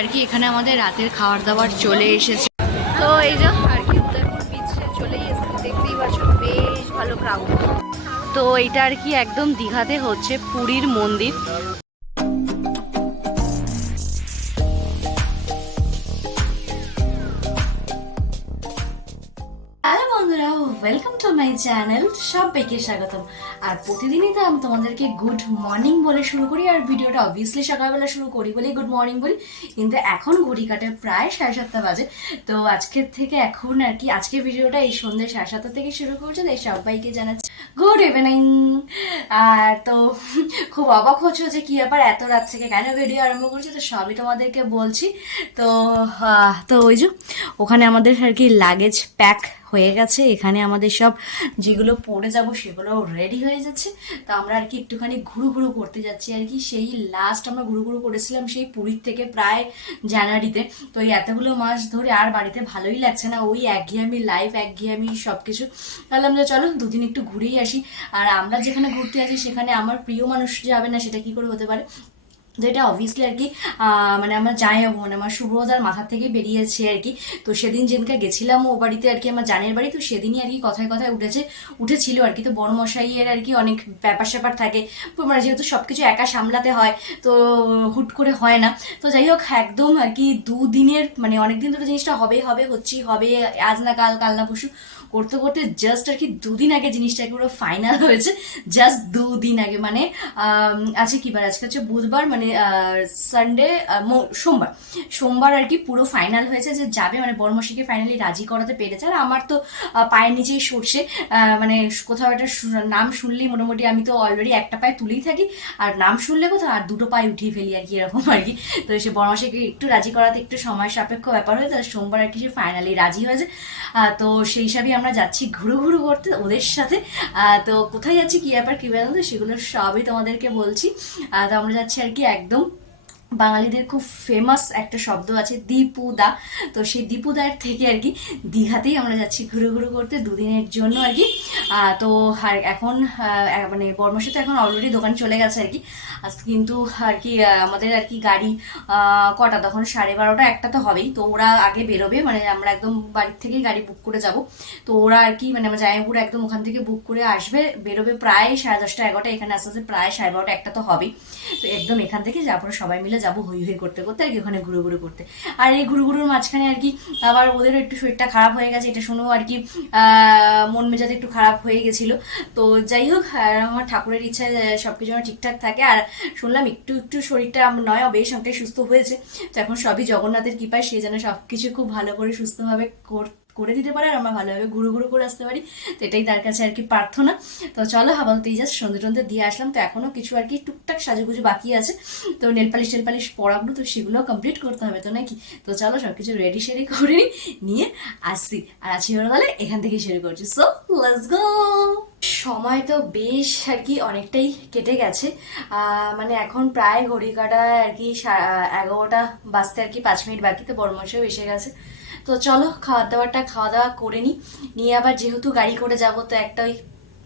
আর কি, এখানে আমাদের রাতের খাবার দাবার চলে এসেছে। তো এই যে আর কি, উদয়পুর বিচে চলে এসেছে। দেখতেই পাচ্ছ, বেশ ভালো ক্রাউড তো এটা আর কি একদম দীঘাতে হচ্ছে পুরীর মন্দির। চ্যানেল সবাইকে স্বাগতম। আর প্রতিদিনই তো আমি তোমাদেরকে গুড মর্নিং বলে শুরু করি, আর ভিডিওটা অবভিয়াসলি সকালবেলা শুরু করি বলেই গুড মর্নিং বলি। কিন্তু এখন ঘড়ি কাটে প্রায় সাড়ে সাতটা বাজে। তো আজকের থেকে এখন আর কি আজকের ভিডিওটা এই সন্ধ্যে সাড়ে সাতটা থেকে শুরু করছে, তাই সবাইকে জানাচ্ছি গুড ইভিনিং আর তো খুব অবাক হচ্ছে যে কি ব্যাপার, এত রাত থেকে কেন ভিডিও আরম্ভ করছি? তো সবই তোমাদেরকে বলছি। তো তো ওই যে, ওখানে আমাদের আর কি লাগেজ প্যাক হয়ে গেছে। এখানে আমাদের সব যেগুলো পরে যাব সেগুলো রেডি হয়ে যাচ্ছে। তো আমরা আর কি একটুখানি ঘুরু ঘুরু করতে যাচ্ছি আর কি। সেই লাস্ট আমরা ঘুরু ঘুরু করেছিলাম সেই পুরীর থেকে প্রায় জানুয়ারিতে। তো এই এতগুলো মাস ধরে আর বাড়িতে ভালোই লাগছে না। ওই একঘেয়ামি লাইফ একঘেয়ামি সব কিছু তাহলে আমরা চলো দুদিন একটু ঘুরেই আসি। আর আমরা যেখানে ঘুরতে আছি সেখানে আমার প্রিয় মানুষ যাবে না, সেটা কি করে হতে পারে? তো এটা অবভিয়াসলি আর কি মানে আমার জামাইবাবু মানে আমার শুভদার মাথা থেকে বেরিয়েছে আর কি। তো সেদিন যেদিনকে গেছিলাম ও বাড়িতে আর কি, আমার জানের বাড়ি, তো সেদিনই আর কি কথায় কথায় উঠেছে, উঠেছিল আর কি। তো বড় মশাইয়ের আর কি অনেক ব্যাপার স্যাপার থাকে মানে যেহেতু সব কিছু একা সামলাতে হয়, তো হুট করে হয় না। তো যাই হোক, একদম আর কি দুদিনের মানে অনেকদিন ধরে জিনিসটা হবে হবে হচ্ছেই হবে, আজ না কাল কাল না পরশু, করতে করতে জাস্ট আর কি দুদিন আগে জিনিসটা পুরো ফাইনাল হয়েছে। জাস্ট দুদিন আগে মানে আছে কি বার? আজকে হচ্ছে বুধবার মানে সানডে সোমবার। সোমবার আর কি পুরো ফাইনাল হয়েছে যে যাবে মানে বর্মশিকে ফাইনালি রাজি করাতে পেরেছে। আর আমার তো পায়ের নিচেই সরষে। মানে কোথাও একটা নাম শুনলেই মোটামুটি আমি তো অলরেডি একটা পায়ে তুলেই থাকি। আর নাম শুনলে কোথাও, আর দুটো পায়ে উঠিয়ে ফেলি আর কি, এরকম আর কি। তো সে বর্মশিকে একটু রাজি করাতে একটু সময় সাপেক্ষ ব্যাপার হয়েছে। আর সোমবার আর কি সে ফাইনালি রাজি হয়েছে। তো সেই হিসাবেই আমরা যাচ্ছি ঘুরু ঘুরু করতে ওদের সাথে। তো কোথায় যাচ্ছি, কি ব্যাপার, কী ব্যাপার, সেগুলো সবই তোমাদেরকে বলছি। তো আমরা যাচ্ছি আর কি একদম বাঙালিদের খুব ফেমাস একটা শব্দ আছে দীপুদা। তো সেই দীপুদার থেকে আর কি দীঘাতেই আমরা যাচ্ছি ঘুরু ঘুরু করতে দুদিনের জন্য আর কি। তো আর এখন মানে বর্মসে তো এখন অলরেডি দোকান চলে গেছে আর কি। কিন্তু আর কি আমাদের আর কি গাড়ি কটা? তখন সাড়ে বারোটা, একটা তো হবেই। তো ওরা আগে বেরোবে মানে আমরা একদম বাড়ির থেকেই গাড়ি বুক করে যাব। তো ওরা আর কি মানে আমার জামাইপুর একদম ওখান থেকে বুক করে আসবে, বেরোবে প্রায় সাড়ে দশটা, এগারোটা, এখানে আস্তে আস্তে প্রায় সাড়ে বারোটা, একটা তো হবেই। তো একদম এখান থেকে তারপরে সবাই মিলে যাব হই হই করতে করতে আর কি ওখানে ঘুরু ঘুরু করতে। আর এই ঘুরু ঘুরুর মাঝখানে আর কি আবার ওদেরও একটু শরীরটা খারাপ হয়ে গেছে এটা শুনেও আর কি মন মেজাজ একটু খারাপ হয়ে গেছিল। তো যাই হোক আমার ঠাকুরের ইচ্ছায় আহ, সবকিছু যেন ঠিকঠাক থাকে। আর শুনলাম একটু একটু শরীরটা নয় বেশ অনেকটাই সুস্থ হয়েছে। তো এখন সবই জগন্নাথের কৃপায় সে যেন সবকিছু খুব ভালো করে সুস্থভাবে কর- করে দিতে পারে আর আমরা ভালোভাবে ঘুরু ঘুরু করে আসতে পারি। তো এটাই তার কাছে আর কি প্রার্থনা। তো চলো এই জাস্ট সন্ধে টন্ধে দিয়ে আসলাম। তো এখনও কিছু আর কি টুকটাক সাজুগুজু বাকি আছে। তো নেল পালিশ টেল পালিশ পড়াগুলো তো সেগুলো কমপ্লিট করতে হবে তো নাকি? তো চলো, সবকিছু রেডি সেডি করে নিয়ে আসছি। আর আছি তাহলে এখান থেকে শুরু করছি। সো লেটস গো সময় তো বেশ আর কি অনেকটাই কেটে গেছে। মানে এখন প্রায় ঘড়ি কাটায় আর কি এগারোটা বাজতে আর কি পাঁচ মিনিট বাকি, তো বড়মশাইও এসে গেছে। তো চলো খাওয়া দাওয়াটা খাওয়া দাওয়া করে নিই নিয়ে আবার যেহেতু গাড়ি করে যাব, তো একটা ওই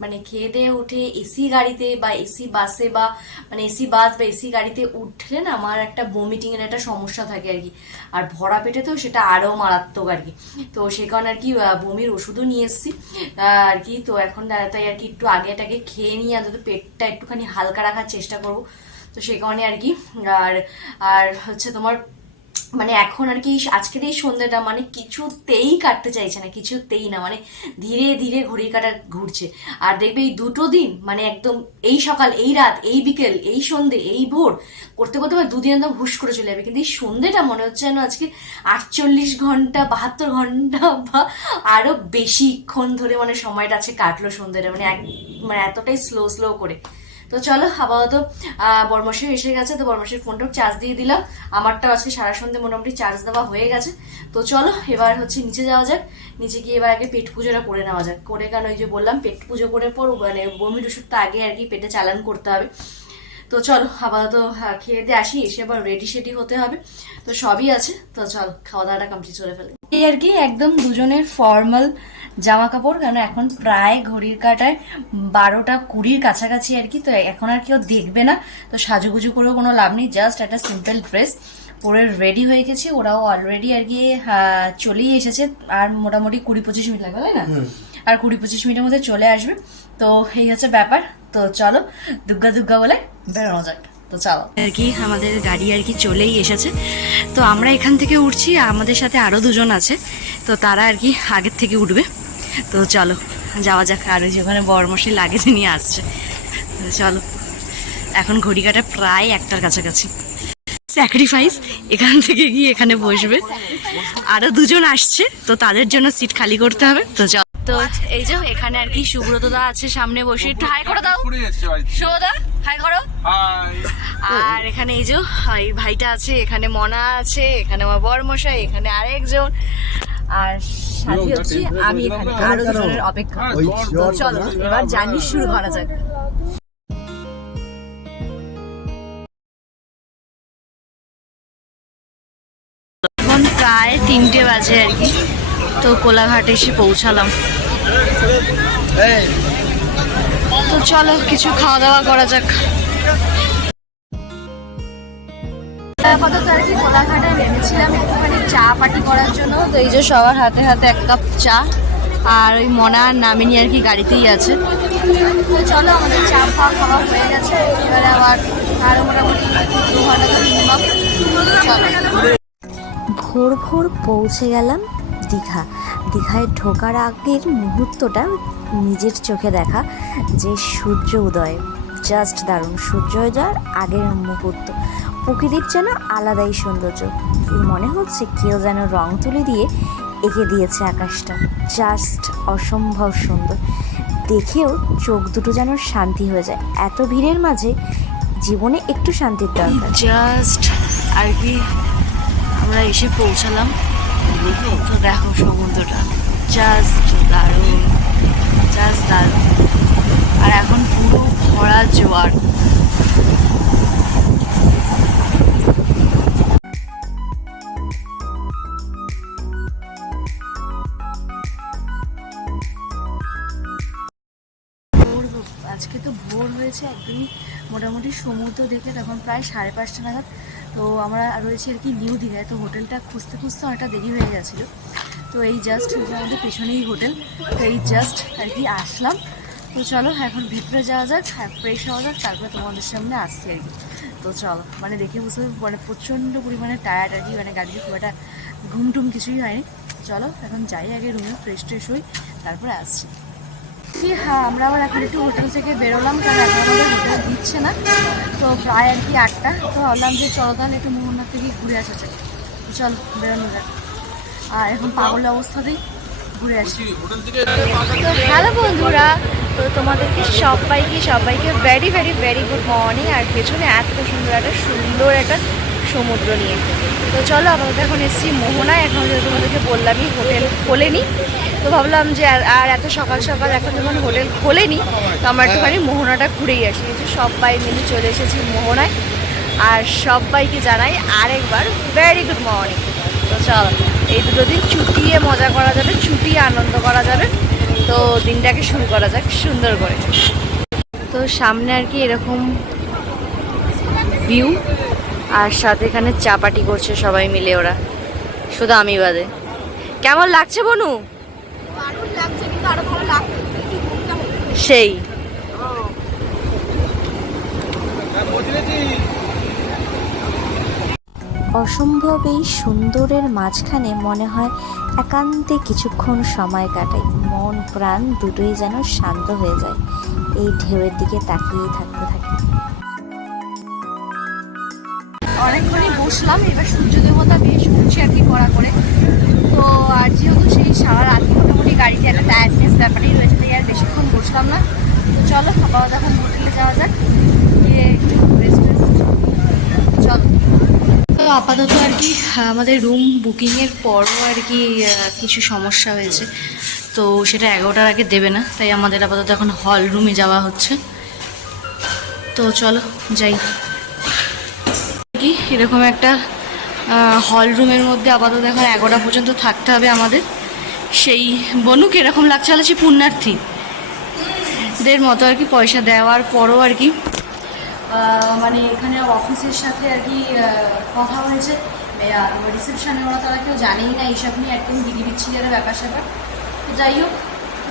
মানে খেয়ে দিয়ে উঠে এসি গাড়িতে বা এসি বাসে বা মানে এসি বাস বা এসি গাড়িতে উঠলে না আমার একটা বমিটিং এর একটা সমস্যা থাকে আর কি। আর ভরা পেটে তো সেটা আরও মারাত্মক আর কি। তো সে কারণে আর কি বমির ওষুধও নিয়ে এসেছি। আর কি, তো এখন তাই আর কি একটু আগে আগেটাকে খেয়ে নিয়ে অন্তত পেটটা একটুখানি হালকা রাখার চেষ্টা করব। তো সে কারণে আর কি, আর আর হচ্ছে তোমার মানে এখন আর কি আজকের এই সন্ধ্যাটা মানে কিছুতেই কাটতে চাইছে না, কিছুতেই না মানে ধীরে ধীরে ঘড়ির কাটা ঘুরছে। আর দেখবে এই দুটো দিন মানে একদম এই সকাল, এই রাত, এই বিকেল, এই সন্ধে, এই ভোর, করতে করতে আমার দুদিন একদম হুশ করে চলে যাবে। কিন্তু এই সন্ধ্যেটা মনে হচ্ছে যেন আজকে আটচল্লিশ ঘণ্টা, বাহাত্তর ঘণ্টা বা আরও বেশিক্ষণ ধরে মানে সময়টা আছে কাটলো সন্ধ্যেটা মানে এক মানে এতটাই স্লো স্লো করে। তো চলো, আপাতত বর্মশাই এসে গেছে, তো বর্মশাই ফোনটাও চার্জ দিয়ে দিলাম। আমারটাও আজকে সারা সন্ধে মোটামুটি চার্জ দেওয়া হয়ে গেছে। তো চলো, এবার হচ্ছে নিচে যাওয়া যাক। নিচে গিয়ে এবার আগে পেট পুজোটা করে নেওয়া যাক। করে কেন ওই যে বললাম, পেট পুজো করে পর মানে বমির ওষুধটা আগে আর কি পেটে চালান করতে হবে। তো চলো, আপাতত খেয়ে দিয়ে আসি, এসে আবার রেডি সেডি হতে হবে। তো সবই আছে, তো চল, খাওয়া দাওয়াটা কমপ্লিট করে ফেলে। এই আর কি, একদম দুজনের ফর্মাল জামা কাপড় কেন এখন প্রায় ঘড়ির কাটায় বারোটা কুড়ির কাছাকাছি আর কি তো এখন আর কেউ দেখবে না তো সাজুগুজু করেও কোনো লাভ নেই জাস্ট একটা সিম্পল ড্রেস পরে রেডি হয়ে গেছি ওরাও অলরেডি আর কি চলেই এসেছে আর মোটামুটি কুড়ি পঁচিশ মিনিট লাগবে তাই না? আর কুড়ি পঁচিশ মিনিটের মধ্যে চলে আসবে তো এই হচ্ছে ব্যাপার তো চলো দুর্গা দুর্গা বলে বেরোনো যাক তো চলো। আর কি আমাদের গাড়ি আর কি চলেই এসেছে তো আমরা এখান থেকে উঠছি আমাদের সাথে আরও দুজন আছে তো তারা আর কি আগের থেকে উঠবে। তো চলো যাওয়া যাক। আর ওই যে ওখানে বরমশাই লাগেজ নিয়ে আসছে। তো চলো এখন ঘড়ি কাটা প্রায় একটার কাছাকাছি। স্যাক্রিফাইস এখান থেকে গিয়ে এখানে বসবে। আরও দুজন আসছে তো তাদের জন্য সিট খালি করতে হবে। তো চল তো এই যে এখানে আর কি সুব্রত দা আছে সামনে বসে। একটু হাই করে দাও। শুভদা হাই করো। আর এখানে এই যে ভাইটা আছে এখানে মনা আছে এখানে আমার বরমশাই এখানে আরেকজন। আর সাথে হচ্ছে আমি এখানে আরও দুজনের অপেক্ষা ওই চলো এবার জার্নি শুরু করা যাক। এখন প্রায় তিনটে বাজে আর কি। তো কোলাঘাট এসে পৌঁছালাম। তো চলো কিছু খাওয়া দাওয়া করা যাক। আপাতত আর কি কোলাঘাটে নেমেছিলাম, একটুখানি চা পার্টি করার জন্য। তো এই যে সবার হাতে হাতে এক কাপ চা, আর ওই মনা নামিনী আর কি গাড়িতেই আছে। তো চলো, আমাদের চা খাওয়া খাওয়া হয়ে গেছে। এবারে আবার আরও মোটামুটি দু ঘণ্টা মিনিমাম চলো। ভোর ভোর পৌঁছে গেলাম দীঘা। দীঘায় ঢোকার আগের মুহূর্তটা নিজের চোখে দেখা, যে সূর্য উদয়। জাস্ট দারুণ। সূর্যোদয়ের আগের মুহূর্ত। প্রকৃতির যেন আলাদাই সৌন্দর্য। মনে হচ্ছে কেউ যেন রং তুলি দিয়ে এঁকে দিয়েছে আকাশটা। জাস্ট অসম্ভব সুন্দর। দেখেও চোখ দুটো যেন শান্তি হয়ে যায়। এত ভিড়ের মাঝে জীবনে একটু শান্তির দরকার। জাস্ট আর কি, আমরা এসে পৌঁছালাম। তো দেখো সমুদ্রটা। জাস্ট দারুণ। জাস্ট দারুণ। আর এখন ভরা জোয়ার আজকে তো ভোর হয়েছে একদমই মোটামুটি সমুদ্র দেখে তখন প্রায় সাড়ে পাঁচটা নাগাদ। তো আমরা রয়েছি আর কি নিউ দীঘায়। তো হোটেলটা খুঁজতে খুঁজতে অনেকটা দেরি হয়ে গেছিল। তো এই জাস্ট আমাদের পেছনেই হোটেল, তো এই জাস্ট আর কি আসলাম। তো চলো এখন ভিতরে যাওয়া যাক হ্যাঁ ফ্রেশ হওয়া যাক তারপরে তোমাদের সামনে আসছি আর কি। তো চলো মানে দেখে বুঝতে মানে প্রচণ্ড পরিমাণে টায়ার্ড আর কি মানে গাড়িতে খুব একটা ঘুম টুম কিছুই হয়নি। চলো এখন যাই আগে রুমে ফ্রেশ ট্রেশ হই তারপরে আসছি। কি হ্যাঁ আমরা আবার এখন একটু হোটেল থেকে বেরোলাম কারণ এখন আমাদের হোটেল দিচ্ছে না তো প্রায় আর কি আটটা তো ভাবলাম যে চলো তাহলে একটু মোহনার থেকে ঘুরে আসা যাক। তো চল বেরোনো যাক। আর এখন পাগল অবস্থাতেই ঘুরে আসি। তো হ্যালো বন্ধুরা তো তোমাদেরকে সবাইকে সবাইকে very very very good morning আর পেছনে এত সুন্দর একটা সুন্দর একটা সমুদ্র নিয়ে। তো চলো আপাতত এখন এসেছি মোহনায়, এখন তোমাদেরকে বললামই হোটেল খোলেনি। তো ভাবলাম যে আর- এত সকাল সকাল এখন যখন হোটেল খোলেনি, তো আমরা একটুখানি মোহনাটা ঘুরেই আসি। কিন্তু সবাই মিলে চলে এসেছি মোহনায়। আর সবাইকে জানাই আরেকবার ভেরি গুড মর্নিং তো চল, এই দুটো দিন ছুটিয়ে মজা করা যাবে, ছুটিয়ে আনন্দ করা যাবে। তো দিনটাকে শুরু করা যাক সুন্দর করে। তো সামনে আর কি এরকম ভিউ আর সাথে এখানে চাপাটি করছে সবাই মিলে ওরা শুধু আমি বাদে। কেমন লাগছে বনু? সেই। অসম্ভব এই সুন্দরের মাঝখানে মনে হয় একান্তে কিছুক্ষণ সময় কাটাই। মন, প্রাণ দুটোই যেন শান্ত হয়ে যায়। এই ঢেউয়ের দিকে তাকিয়ে থাকতে থাকি। অনেকক্ষণই বসলাম, এবার সূর্য দেবতা বেশ উঠছে আর কি করা করে। তো আর যেহেতু সেই সারা রাত মোটামুটি গাড়িতে একটা টায়ার্ডনেস ব্যাপারই রয়েছে, তাই আর বেশিক্ষণ বসলাম না। তো চলো, আপাতত এখন হোটেলে যাওয়া যাক। গিয়ে একটু তো আপাতত আর কি আমাদের রুম বুকিংয়ের পরও আর কি কিছু সমস্যা হয়েছে। তো সেটা এগারোটার আগে দেবে না, তাই আমাদের আপাতত এখন হল রুমে যাওয়া হচ্ছে। তো চলো, যাই। কি, এরকম একটা হল রুমের মধ্যে আপাতত এখন এগারোটা পর্যন্ত থাকতে হবে আমাদের। সেই বনুক এরকম লাগছে আলাছি পুণ্যার্থী। দের মতো আর কি পয়সা দেওয়ার পরও আর কি মানে এখানে অফিসের সাথে আর কি কথা হয়েছে। রিসেপশনে ওরা তারা কেউ জানেই না, এইসব নিয়ে একদম দিদি একটা ব্যাপার স্যাপার। তো যাই হোক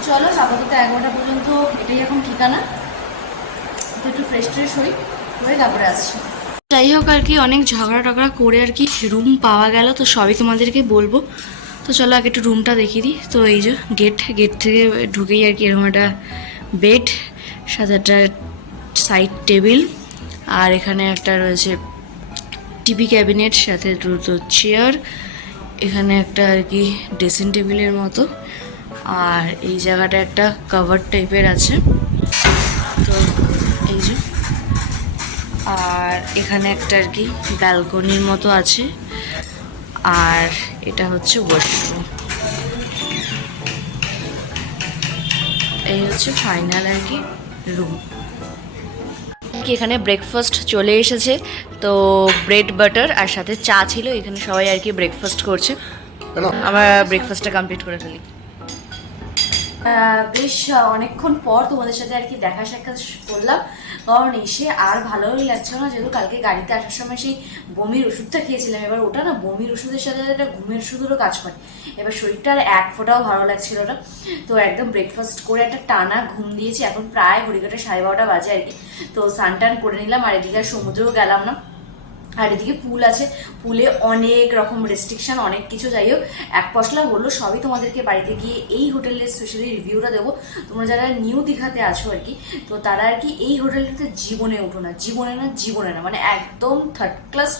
চলো, আপাতত এগারোটা পর্যন্ত এটাই এখন ঠিকানা। তো একটু ফ্রেশ ট্রেশ হই, হয়ে তারপরে আসছি। যাই হোক আর কি, অনেক ঝগড়া টগড়া করে আর কি রুম পাওয়া গেল, তো সবই তোমাদেরকে বলব। তো চলো, আগে একটু রুমটা দেখিয়ে দিই। তো এই যে গেট গেট থেকে ঢুকেই আর কি এরকম একটা বেড সাথে একটা সাইড টেবিল আর এখানে একটা রয়েছে টিভি ক্যাবিনেট, সাথে দুটো চেয়ার, এখানে একটা আর কি ড্রেসিং টেবিলের মতো, আর এই জায়গাটা একটা কভার টাইপের আছে। তো এই যে, আর এখানে একটা আর কি ব্যালকনির মতো আছে, আর এটা হচ্ছে ওয়াশরুম। এই হচ্ছে ফাইনাল আর কি রুম। কি এখানে ব্রেকফাস্ট চলে এসেছে। তো ব্রেড বাটার আর সাথে চা ছিল এখানে সবাই আর কি ব্রেকফাস্ট করছে। আমরা ব্রেকফাস্টটা কমপ্লিট করে ফেলি। বেশ অনেকক্ষণ পর তোমাদের সাথে আর কি দেখা সাক্ষাৎ করলাম। কারণ এসে আর ভালোই লাগছিল না, যেহেতু কালকে গাড়িতে আসার সময় সেই বমির ওষুধটা খেয়েছিলাম। এবার ওটা না বমির ওষুধের সাথে একটা ঘুমের ওষুধেরও কাজ করে। এবার শরীরটা আর এক ফোটাও ভালো লাগছিল না। তো একদম ব্রেকফাস্ট করে একটা টানা ঘুম দিয়েছি। এখন প্রায় ঘড়িঘাটে সাড়ে বারোটা বাজে আর কি। তো স্নান টান করে নিলাম, আর এদিকে সমুদ্রেও গেলাম না। আর এদিকে পুল আছে। পুলে অনেক রকম রেস্ট্রিকশন অনেক কিছু। যাই হোক, এক পশলা হলো, সবই তোমাদেরকে বাড়িতে গিয়ে এই হোটেলের স্পেশালি রিভিউটা দেবো। তোমরা যারা নিউ দীঘাতে আছো আর কি, তো তারা আর কি এই হোটেলটাতে জীবনে উঠো না, জীবনে না জীবনে না। মানে একদম থার্ড ক্লাস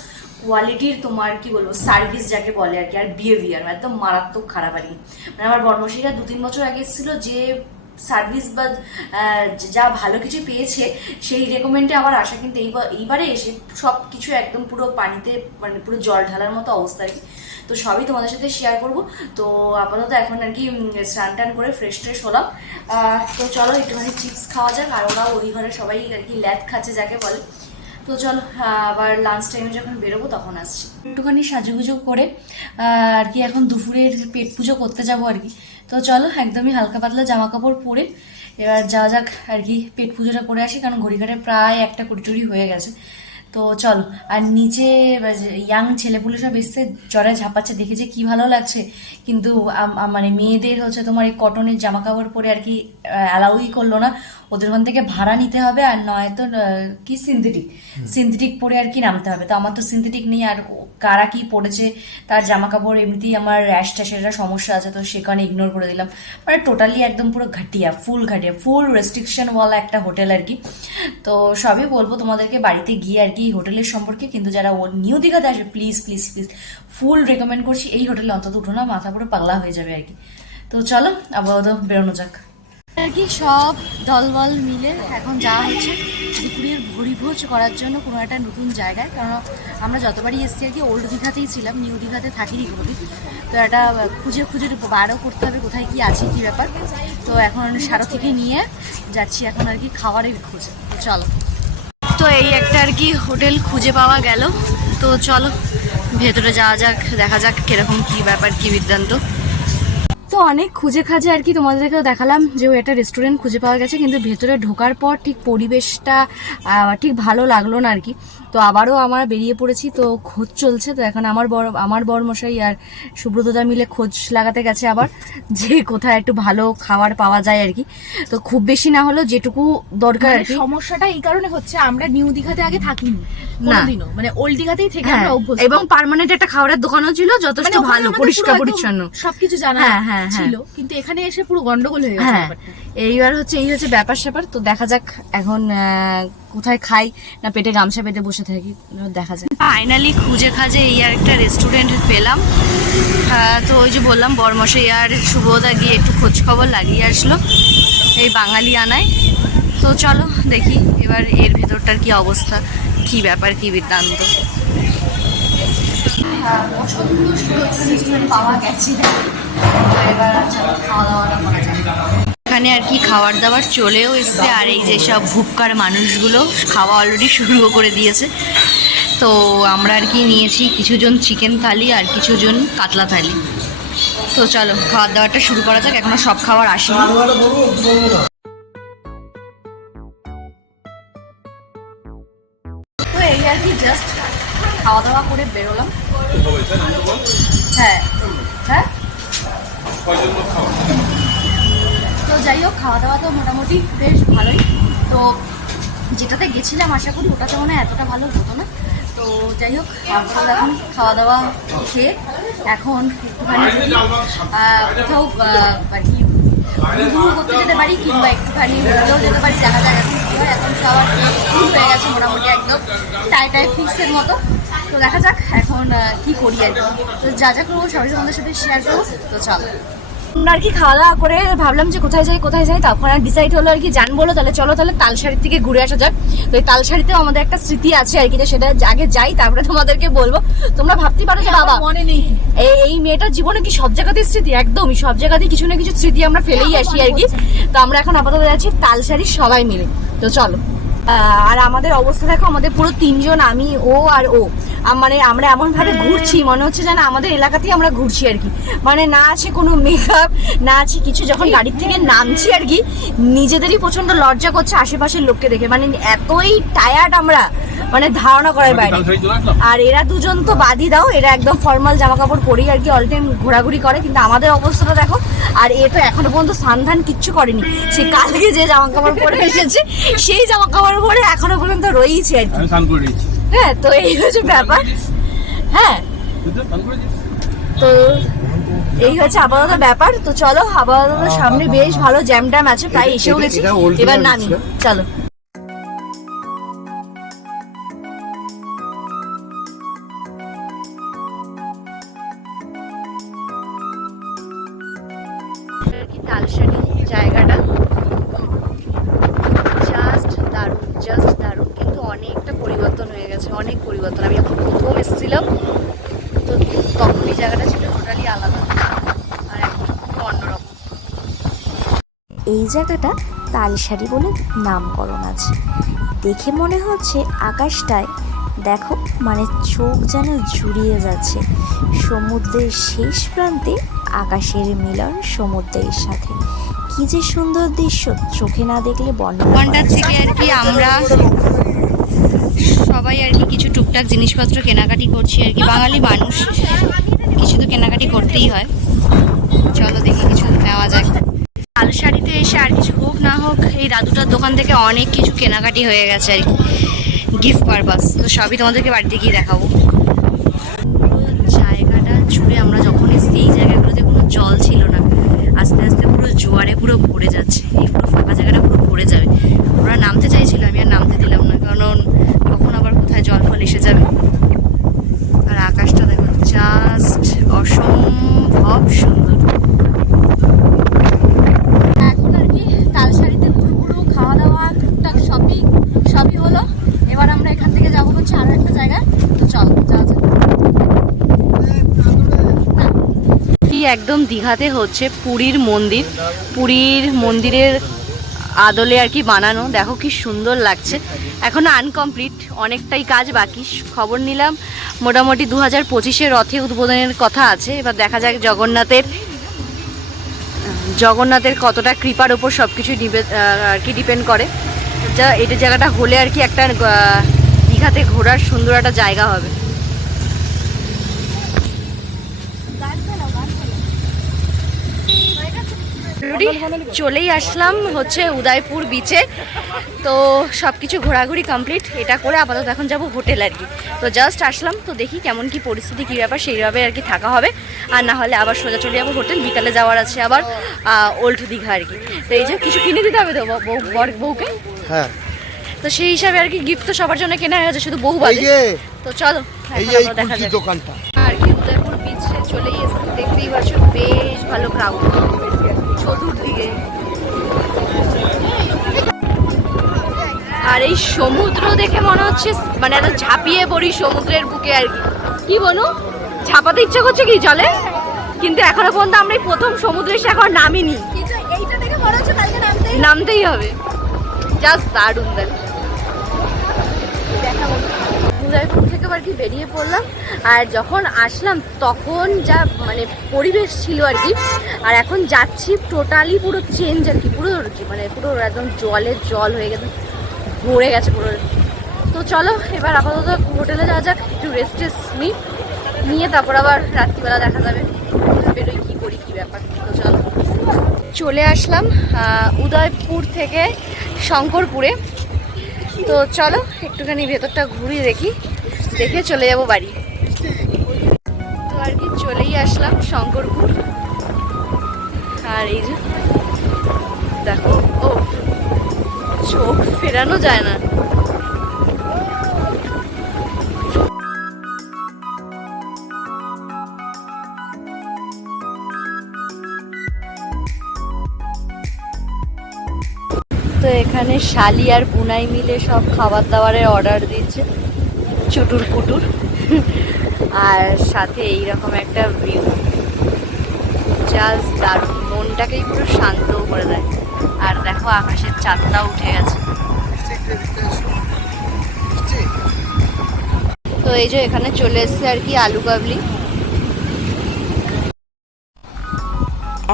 কোয়ালিটির তোমার কি বলব সার্ভিস যাকে বলে আর কি, আর বিহেভিয়ার একদম মারাত্মক খারাপ আর কি। মানে আমার বর্মশীরা দু তিন বছর আগে এসেছিল যে সার্ভিস বা যা ভালো কিছু পেয়েছে, সেই রেকমেন্ডে আবার আসা কিন্তু এইবার, এইবারে এসে সব কিছু একদম পুরো পানিতে মানে পুরো জল ঢালার মতো অবস্থা আর কি। তো সবই তোমাদের সাথে শেয়ার করব। তো আপাতত এখন আর কি স্নান টান করে ফ্রেশ ট্রেশ হলাম। তো চলো একটুখানি চিপস খাওয়া যাক, আর ওরা ওই ঘরে সবাই আর কি ল্যাদ খাচ্ছে যাকে বলে। তো চলো আবার লাঞ্চ টাইমে যখন বেরোবো তখন আসছি। একটুখানি সাজুগুজু করে আর কি এখন দুপুরের পেট পুজো করতে যাব আর কি। তো চলো, একদমই হালকা পাতলা জামা কাপড় পরে এবার যা যাক আর কি পেট পুজোটা করে আসি, কারণ ঘড়িঘাটে প্রায় একটা কুড়ি হয়ে গেছে। তো চলো, আর নিচে ইয়াং ছেলেপুলে সব এসছে জ্বরে ঝাপাচ্ছে, দেখেছে কি ভালো লাগছে। কিন্তু মানে মেয়েদের হচ্ছে তোমার এই কটনের জামা কাপড় পরে আর কি অ্যালাউই করল না। ওদের ওখান থেকে ভাড়া নিতে হবে আর নয়তো কি সিনথেটিক সিনথেটিক পরে আর কি নামতে হবে। তো আমার তো সিনথেটিক নেই আর কারা কি পড়েছে তার জামা কাপড় এমনিতেই আমার র্যাশ ট্যাশের সমস্যা আছে তো সেখানে ইগনোর করে দিলাম। মানে টোটালি একদম পুরো ঘাটিয়া ফুল ঘাটিয়া ফুল রেস্ট্রিকশনওয়ালা একটা হোটেল আর কি। তো সবই বলব তোমাদেরকে বাড়িতে গিয়ে আর কি হোটেলের সম্পর্কে কিন্তু যারা ও নিউ দীঘাতে আসবে please please please full recommend করছি এই হোটেলে অন্তত উঠো না মাথা পুরো পাগলা হয়ে যাবে আর কি। তো চলো আপাতত বেরোনো যাক। আর কি সব দলবল মিলে এখন যাওয়া হচ্ছে। দুপুরের ভরিভোজ করার জন্য কোনো একটা নতুন জায়গায়। কারণ আমরা যতবারই এসেছি আর কি ওল্ড দীঘাতেই ছিলাম নিউ দীঘাতে থাকিনি কোনোদিন। তো একটা খুঁজে খুঁজে বারও করতে হবে কোথায় কি আছে, কি ব্যাপার। তো এখন সারথিকে নিয়ে যাচ্ছি এখন আর কি খাবারের খোঁজে। চলো। তো এই একটা আর কি হোটেল খুঁজে পাওয়া গেল। তো চলো, ভেতরে যাওয়া যাক, দেখা যাক কীরকম কি ব্যাপার, কি বৃত্তান্ত তো অনেক খুঁজে খাজে আর কি তোমাদেরকেও দেখালাম যে ওই একটা রেস্টুরেন্ট খুঁজে পাওয়া গেছে, কিন্তু ভেতরে ঢোকার পর ঠিক পরিবেশটা ঠিক ভালো লাগল না আর কি। তো আবারও আমরা বেরিয়ে পড়েছি তো খোঁজ চলছে তো এখন আমার বড় আমার বড়মশাই আর সুব্রতদা মিলে খোঁজ লাগাতে গেছে আবার যে কোথায় একটু ভালো খাবার পাওয়া যায় আর কি তো খুব বেশি না হলেও যেটুকু দরকার আর মানে কি সমস্যাটা এই কারণে হচ্ছে আমরা নিউ দীঘাতে আগে থাকিনি না। কোনোদিনও মানে ওল্ড দীঘাতেই থেকে হ্যাঁ, আমরা অভ্যস্ত এবং পার্মানেন্ট একটা খাবারের দোকানও ছিল যথেষ্ট মানে ভালো পরিষ্কার পরিচ্ছন্ন সবকিছু জানা হ্যাঁ, হ্যাঁ, হ্যাঁ। ছিল কিন্তু এখানে এসে পুরো গন্ডগোল হয়ে গেছে হ্যাঁ। এইবার হচ্ছে এই হচ্ছে ব্যাপার স্যাপার। তো দেখা যাক এখন কোথায় খাই না পেটে গামছা পেতে বসে থাকি দেখা যাক। ফাইনালি খুঁজে খাজে এই আর একটা রেস্টুরেন্ট পেলাম। তো ওই যে বললাম বরমশাই আর শুভদা গিয়ে একটু খোঁজ খবর লাগিয়ে আসলো এই বাঙালি আনায়। তো চলো দেখি এবার এর ভেতরটার কি অবস্থা কি ব্যাপার কি বৃত্তান্ত। পাওয়া গেছে। এবার খাওয়া দাওয়াটা করা এখানে আর কি খাবার দাবার চলেও এসছে। আর এই যে সব ভুক্কার মানুষগুলো খাওয়া অলরেডি শুরুও করে দিয়েছে। তো আমরা আর কি নিয়েছি কিছুজন চিকেন থালি আর কিছুজন কাতলা থালি। তো চলো খাওয়ার দাওয়াটা শুরু করা যাক এখনও সব খাবার আসেনি। তো এই আর কি জাস্ট খাওয়া দাওয়া করে বেরোলাম। হ্যাঁ। হ্যাঁ? তো যাই হোক খাওয়া দাওয়া তো মোটামুটি বেশ ভালোই। তো যেটাতে গেছিলাম, আশা করি ওটাতে মনে হয় এতটা ভালো হতো না। তো যাই হোক এখন খাওয়া দাওয়া খেয়ে এখন একটুখানি কোথাও আর কি ঘুরঘুর করতে যেতে পারি কিংবা একটুখানি ঘুরতেও যেতে পারি, দেখা যাক এখন কি হয়। এখন সবার ফুল হয়ে গেছে মোটামুটি একদম টাই টাই ফিক্সের মতো। তো দেখা যাক এখন কি করি আর কি। তো যা যা করব, সবাই তোমাদের সাথে শেয়ার করব। তো চলো। আমরা আর কি খাওয়া দাওয়া করে ভাবলাম যে কোথায় যাই কোথায় যাই তখন আর ডিসাইড হলো আর কি জান বলো তাহলে চলো তাহলে তালসারির থেকে ঘুরে আসা যাক। তো এই তালসারিতেও আমাদের একটা স্মৃতি আছে আর কি যে সেটা আগে যাই তারপরে তোমাদেরকে বলব। তোমরা ভাবতেই পারো যে বাবা মনে নেই। এই মেয়েটার জীবনে কি সব জায়গাতেই স্মৃতি? একদমই সব জায়গাতেই কিছু না কিছু স্মৃতি আমরা ফেলেই আসি আর কি। তো আমরা এখন আপাতত যাচ্ছি তালসারি সবাই মিলে। তো চলো। আর আমাদের অবস্থা দেখো আমাদের পুরো তিনজন আমি ও আর ও। মানে আমরা এমন ভাবে ঘুরছি মনে হচ্ছে যেন আমাদের এলাকাতেই আমরা ঘুরছি আর কি। মানে না আছে কোনো মেকআপ না আছে কিছু যখন গাড়ির থেকে নামছি আর কি নিজেদেরই প্রচণ্ড লজ্জা করছে আশেপাশের লোককে দেখে। মানে এতই টায়ার্ড আমরা মানে ধারণা করার বাইরে। আর এরা দুজন তো বাদই দাও এরা একদম ফর্মাল জামা কাপড় পরেই আর কি অল টাইম ঘোরাঘুরি করে কিন্তু আমাদের অবস্থাটা দেখো আর এ তো এখনও পর্যন্ত সান্ধান কিচ্ছু করেনি। সে কালকে যে জামা কাপড় পরে এসেছে সেই জামা কাপড় পরে এখনও পর্যন্ত রয়েছে আর কি। হ্যাঁ তো এই হচ্ছে ব্যাপার। হ্যাঁ। তো এই হচ্ছে আপাতত ব্যাপার। তো চলো আপাতত সামনে বেশ ভালো জ্যাম ট্যাম আছে প্রায় এসেও গেছি। এবার নামি। চলো। হয়ে গেছে অনেক পরিবর্তন। আমি যখন প্রথম এসেছিলাম তো তখন এই জায়গাটা ছিল টোটালি আলাদা আর এখন অন্যরকম। এই জায়গাটা তালসারি বলে নামকরণ আছে। দেখে মনে হচ্ছে আকাশটায় দেখো মানে চোখ যেন জুড়িয়ে যাচ্ছে। সমুদ্রের শেষ প্রান্তে আকাশের মিলন সমুদ্রের সাথে। কি যে সুন্দর দৃশ্য চোখে না দেখলে বর্ণনা থেকে আর কি আমরা সবাই আর কি কিছু টুকটাক জিনিসপত্র কেনাকাটি করছি আর কি। বাঙালি মানুষ, কিছু তো কেনাকাটি করতেই হয়। চলো দেখি কিছু নেওয়া যায় কাল শাড়িতে এসে আর কিছু হোক না হোক, এই দাদুটার দোকান থেকে অনেক কিছু কেনাকাটি হয়ে গেছে আর কি। গিফট পারপাস তো সবই তোমাদেরকে বাড়িতে গিয়ে দেখাবো পুরো জায়গাটা জুড়ে আমরা যখন এসেছি এই জায়গাগুলোতে কোনো জল ছিল না আস্তে আস্তে পুরো জোয়ারে পুরো ভরে যাচ্ছে এই পুরো ফাঁকা জায়গাটা পুরো ভরে যাবে ওরা নামতে চাইছিল আমি আর নামতে দিলাম না কারণ কখন আবার কোথায় জল ফল এসে যাবে আর আকাশটা দেখো জাস্ট অসম্ভব সুন্দর এখন আর কি তালসারিতে পুরো পুরো খাওয়া দাওয়া টুকটাক সবই সবই হলো এবার আমরা এখান থেকে যাব হচ্ছে আরও একটা জায়গায় তো চল যাওয়া যাক কি একদম দীঘাতে হচ্ছে পুরীর মন্দির। পুরীর মন্দিরের আদলে আর কি বানানো। দেখো কি সুন্দর লাগছে। এখনও আনকমপ্লিট, অনেকটাই কাজ বাকি। খবর নিলাম, মোটামুটি দু হাজার পঁচিশে রথে উদ্বোধনের কথা আছে। এবার দেখা যাক জগন্নাথের জগন্নাথের কতটা কৃপার ওপর সব কিছু আর কি ডিপেন্ড করে। যা, এটা জায়গাটা হলে আর কি একটা দীঘাতে ঘোরার সুন্দর একটা জায়গা হবে। অলরেডি চলেই আসলাম হচ্ছে উদয়পুর বিচে তো সব কিছু ঘোরাঘুরি কমপ্লিট এটা করে আপাতত এখন যাব হোটেল আর কি। তো জাস্ট আসলাম তো দেখি কেমন কি পরিস্থিতি কী ব্যাপার সেইভাবে আর কি থাকা হবে। আর না হলে আবার সোজা চলে যাব হোটেল বিকালে যাওয়ার আছে আবার ওল্ড দীঘা আর কি। তো এই যে কিছু কিনে দিতে হবে তো বউ- বউ- বউকে? হ্যাঁ। তো সেই হিসাবে আর কি গিফট তো সবার জন্য কেনা হয়ে গেছে শুধু বহু যে তো চলো দেখা যাক। দোকানটা। আর কি উদয়পুর বিচে চলেই এসেছি। দেখতেই পাচ্ছ বেশ ভালো ক্রাউড আর এই সমুদ্র দেখে মনে হচ্ছে মানে এত ঝাঁপিয়ে পড়ি সমুদ্রের বুকে আর কি। কি বলো? ঝাপাতে ইচ্ছা করছে কি জলে? কিন্তু এখনও পর্যন্ত আমরা এই প্রথম সমুদ্রে এসে এখন নামিনি। মনে নামতেই হবে। জাস্ট দারুণ দেখো। আর কি বেরিয়ে পড়লাম। আর যখন আসলাম, তখন যা মানে পরিবেশ ছিল আর কি, আর এখন যাচ্ছি টোটালি পুরো চেঞ্জ আর কি, পুরো মানে পুরো একদম জলের জল হয়ে গেছে, ভরে গেছে পুরো। তো চলো, এবার আপাতত হোটেলে যাওয়া যাক, একটু রেস্ট টেস্ট নিই নিয়ে তারপর আবার রাত্রিবেলা দেখা যাবে বেরোই কী করি, কী ব্যাপার। তো চলো। চলে আসলাম উদয়পুর থেকে শঙ্করপুরে। তো চলো, একটুখানি ভেতরটা ঘুরিয়ে দেখি। দেখে চলে যাব বাড়ি। তো আর কি চলেই আসলাম শঙ্করপুর। আর এই যে, দেখো, ও, চোখ ফেরানো যায় না। তো এখানে শালি আর বুনাই মিলে সব খাবার দাবারের অর্ডার দিচ্ছে। চুটুর পুটুর আর সাথে এইরকম একটা ভিউ জাস্ট দারুণ। মনটাকেই পুরো শান্ত করে দেয়। আর দেখো, আকাশের চাঁদটা উঠে গেছে। তো এই যে এখানে চলে এসছে আর কি আলু কাবলি।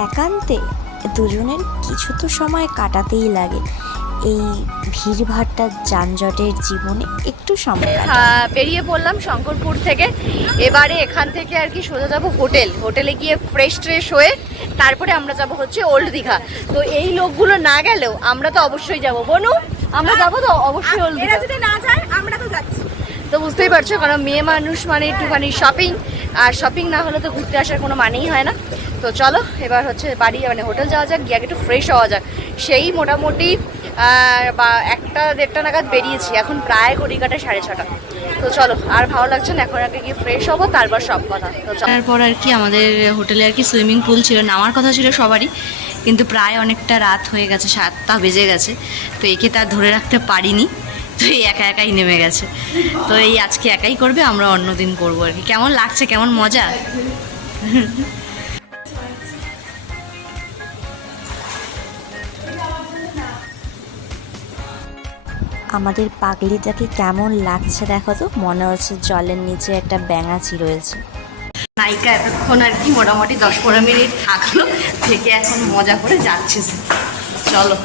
একান্তে দুজনের কিছু তো সময় কাটাতেই লাগে। এই ভিড়ভাট্টা যানজটের জীবনে একটু সময়। হ্যাঁ, বেরিয়ে পড়লাম শঙ্করপুর থেকে। এবারে এখান থেকে আর কি সোজা যাব হোটেল। হোটেলে গিয়ে ফ্রেশ ট্রেশ হয়ে তারপরে আমরা যাব হচ্ছে ওল্ড দীঘা। তো এই লোকগুলো না গেলেও আমরা তো অবশ্যই যাব। বনু আমরা যাব তো অবশ্যই ওল্ড দীঘা। যদি না যায় আমরা তো যাচ্ছি। তো বুঝতেই পারছ কারণ মেয়ে মানুষ মানে একটুখানি শপিং আর শপিং না হলে তো ঘুরতে আসার কোনো মানেই হয় না। তো চলো এবার হচ্ছে বাড়ি মানে হোটেল যাওয়া যাক গিয়ে একটু ফ্রেশ হওয়া যাক। সেই মোটামুটি বা একটা দেড়টা নাগাদ বেরিয়েছি। এখন প্রায় ঘড়ি কাটা সাড়ে ছটা। তো চলো, আর ভালো লাগছে না? এখন আগে গিয়ে ফ্রেশ হব, তারপর সব কথা। তারপর আর কি আমাদের হোটেলে আর কি সুইমিং পুল ছিল, নামার কথা ছিল সবারই। কিন্তু প্রায় অনেকটা রাত হয়ে গেছে, সাতটা বেজে গেছে। তো একে তার ধরে রাখতে পারিনি। তো এই একা একাই নেমে গেছে। তো এই আজকে একাই করবে, আমরা অন্যদিন করব আর কি। কেমন লাগছে? কেমন মজা? আমাদের পাগলিটাকে কেমন লাগছে দেখো তো? মনে হচ্ছে জলের নিচে একটা ব্যাঙাচি রয়েছে। নায়িকা এতক্ষণ আর কি মোটামুটি দশ পনেরো মিনিট থাকল থেকে এখন মজা করে যাচ্ছে। চলো।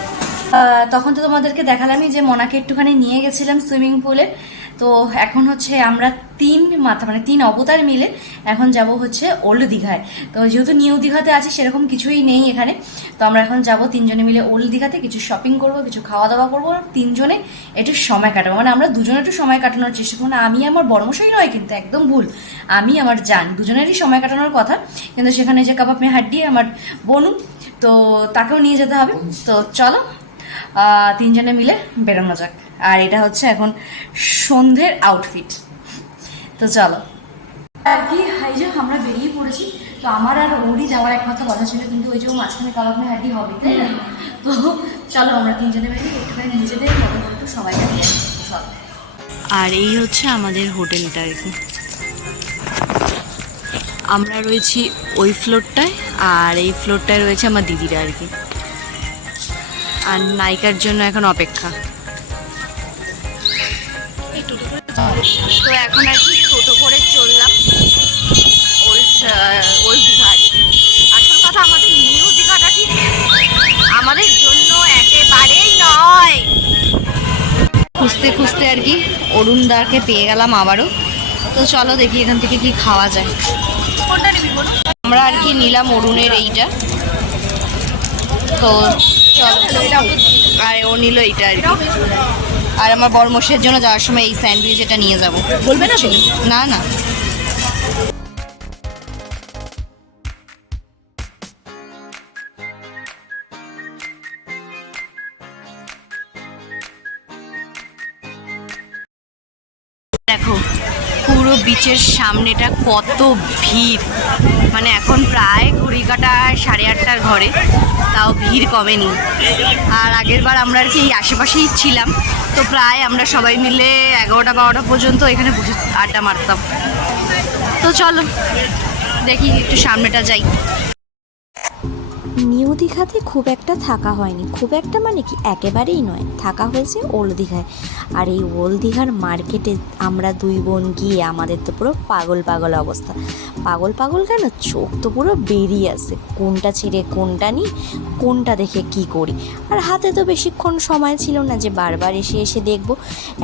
তখন তো তোমাদেরকে দেখালামই যে মনাকে একটুখানি নিয়ে গেছিলাম সুইমিং পুলে। তো এখন হচ্ছে আমরা তিন মাথা মানে তিন অবতার মিলে এখন যাব হচ্ছে ওল্ড দীঘায়। তো যেহেতু নিউ দীঘাতে আছি, সেরকম কিছুই নেই এখানে। তো আমরা এখন যাব তিনজনে মিলে ওল্ড দীঘাতে, কিছু শপিং করব, কিছু খাওয়া দাওয়া করব তিনজনে একটু সময় কাটাবো। মানে আমরা দুজনে একটু সময় কাটানোর চেষ্টা করব। আমি আমার বড়মশাই নয় কিন্তু, একদম ভুল। আমি আমার জান, দুজনেরই সময় কাটানোর কথা। কিন্তু সেখানে যে কাবাব মে হাড্ডি আমার বনু, তো তাকেও নিয়ে যেতে হবে। তো চলো তিনজনে মিলে বেরোনো যাক। আর এটা হচ্ছে এখন সন্ধ্যের আউটফিট তো চলো। আর কি যে আমরা বেরিয়ে পড়েছি তো আমার আর ওরই যাওয়ার একমাত্র কথা ছিল কিন্তু ওই যে মাঝখানে মে হাড্ডি হবে তাই না? তো চলো আমরা তিনজনে মিলে একটুখানি নিজেদের মতো একটু সবাই কাটিয়ে চলো। আর এই হচ্ছে আমাদের হোটেলটা আর কি। আমরা রয়েছি ওই ফ্লোরটায় আর এই ফ্লোরটায় রয়েছে আমার দিদিরা আর কি। আর নায়িকার জন্য এখন অপেক্ষা। তো এখন আর কি টোটো করে চললাম। ওল্ড ওল্ড দীঘা আর কি আসল কথা আমাদের নিউ দীঘাটা ঠিক আমাদের জন্য একেবারেই নয়। খুঁজতে খুঁজতে আর কি অরুণদাকে পেয়ে গেলাম আবারও। তো চলো দেখি এখান থেকে কি খাওয়া যায়। আমরা আর কি নিলাম অরুণের এইটা। তো চলো। আর ও নিল এইটা আর কি। আর আমার বড় বরমশের জন্য যাওয়ার সময় এই স্যান্ডউইচ এটা নিয়ে যাব। বলবে না না না। বিচের সামনেটা কত ভিড়। মানে এখন প্রায় ঘড়ি কাটা সাড়ে আটটার ঘরে, তাও ভিড় কমেনি। আর আগের বার আমরা আর কি এই আশেপাশেই ছিলাম, তো প্রায় আমরা সবাই মিলে এগারোটা বারোটা পর্যন্ত এখানে আড্ডা মারতাম। তো চলো, দেখি একটু সামনেটা যাই। নিউ দীঘাতে খুব একটা থাকা হয়নি। খুব একটা মানে কি? একেবারেই নয়। থাকা হয়েছে ওল দীঘায় আর এই ওল দীঘার মার্কেটে আমরা দুই বোন গিয়ে আমাদের তো পুরো পাগল পাগল অবস্থা। পাগল পাগল কেন? চোখ তো পুরো বেরিয়ে আসে কোনটা ছেড়ে কোনটা নিই? কোনটা দেখে কি করি? আর হাতে তো বেশিক্ষণ সময় ছিল না যে বারবার এসে এসে দেখব।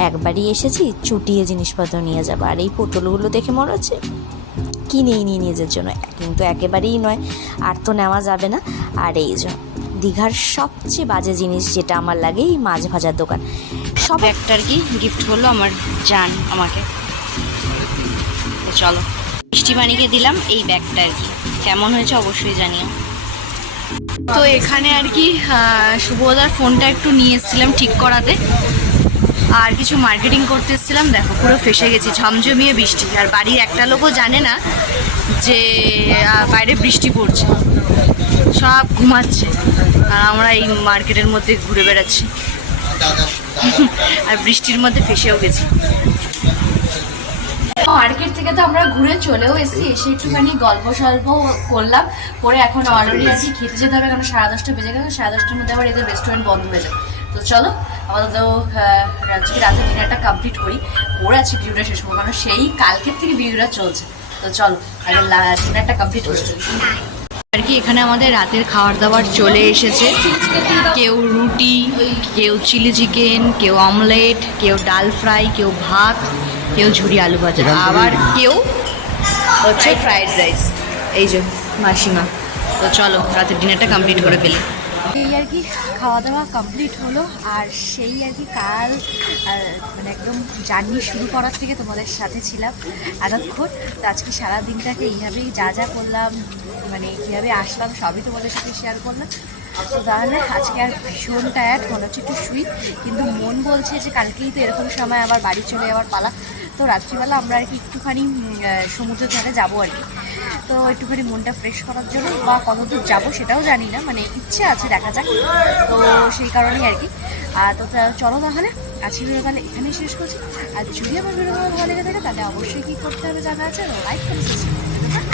একবারই এসেছি, চুটিয়ে জিনিসপত্র নিয়ে যাব। আর এই পুতুলগুলো দেখে মনে হচ্ছে কিনেই নিই নিজের জন্য? কিন্তু একেবারেই নয়। আর তো নেওয়া যাবে না। আর এই যে দীঘার সবচেয়ে বাজে জিনিস যেটা আমার লাগে, এই মাছ ভাজার দোকান। সব একটা আর কি গিফট করল আমার জান আমাকে। তো চলো। মিষ্টি বানিকে দিলাম এই ব্যাগটা আর কি। কেমন হয়েছে অবশ্যই জানিও। তো এখানে আর কি শুভদার ফোনটা একটু নিয়ে এসেছিলাম ঠিক করাতে। আর কিছু মার্কেটিং করতে এসেছিলাম। দেখো, পুরো ফেসে গেছি। ঝমঝমিয়ে বৃষ্টি। আর বাড়ির একটা লোকও জানে না যে বাইরে বৃষ্টি পড়ছে। সব ঘুমাচ্ছে। আর আমরা এই মার্কেটের মধ্যে ঘুরে বেড়াচ্ছি। আর বৃষ্টির মধ্যে ফেসেও গেছি। মার্কেট থেকে তো আমরা ঘুরে চলেও এসেছি। এসে একটুখানি গল্প সল্প করলাম। করে এখন অলরেডি আছি খেতে যেতে হবে। কারণ সাড়ে দশটা বেজে গেছে সাড়ে দশটার মধ্যে আবার এদের রেস্টুরেন্ট বন্ধ হয়ে যাবে। তো চলো আপাতত আহ, আজকে রাতে ডিনারটা কমপ্লিট করি। করে আছি ভিডিওটা শেষ করব কারণ সেই কালকের থেকে ভিডিওটা চলছে। তো চলো আগে ডিনারটা কমপ্লিট করতে আর কি এখানে আমাদের রাতের খাবার দাবার চলে এসেছে। কেউ রুটি কেউ চিলি চিকেন কেউ অমলেট কেউ ডাল ফ্রাই কেউ ভাত কেউ ঝুরি আলু ভাজা। আবার কেউ হচ্ছে ফ্রাইড রাইস এই যে মাসিমা। তো চলো রাতের ডিনারটা কমপ্লিট করে ফেলি। এই আর কি খাওয়া দাওয়া কমপ্লিট হলো, আর সেই আর কি কাল মানে একদম জার্নি শুরু করার থেকে তোমাদের সাথে ছিলাম এতক্ষণ তো আজকে সারা দিনটাকে এইভাবেই যা যা করলাম মানে কীভাবে আসলাম, সবই তোমাদের সাথে শেয়ার করলাম। তো তাহলে আজকে আর ভীষণ টায়ার্ড মনে হচ্ছে একটু শুই, কিন্তু মন বলছে যে কালকেই তো এরকম সময় আবার বাড়ি চলে যাওয়ার পালা। তো রাত্রিবেলা আমরা আর কি একটুখানি সমুদ্রের ধারে যাব আর কি। তো একটুখানি মনটা ফ্রেশ করার জন্য বা কতদূর যাব সেটাও জানি না মানে ইচ্ছে আছে দেখা যাক। তো সেই কারণেই আর কি। আর তো চলো তাহলে আজকে ভিডিও তাহলে এখানেই শেষ করছি। আর যদি আমার ভিডিও ভালো লেগে থাকে তাহলে অবশ্যই কী করতে হবে জানা আছে? লাইক করে সাবস্ক্রাইব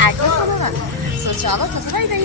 একদম না। তো চলো তো বাই বাই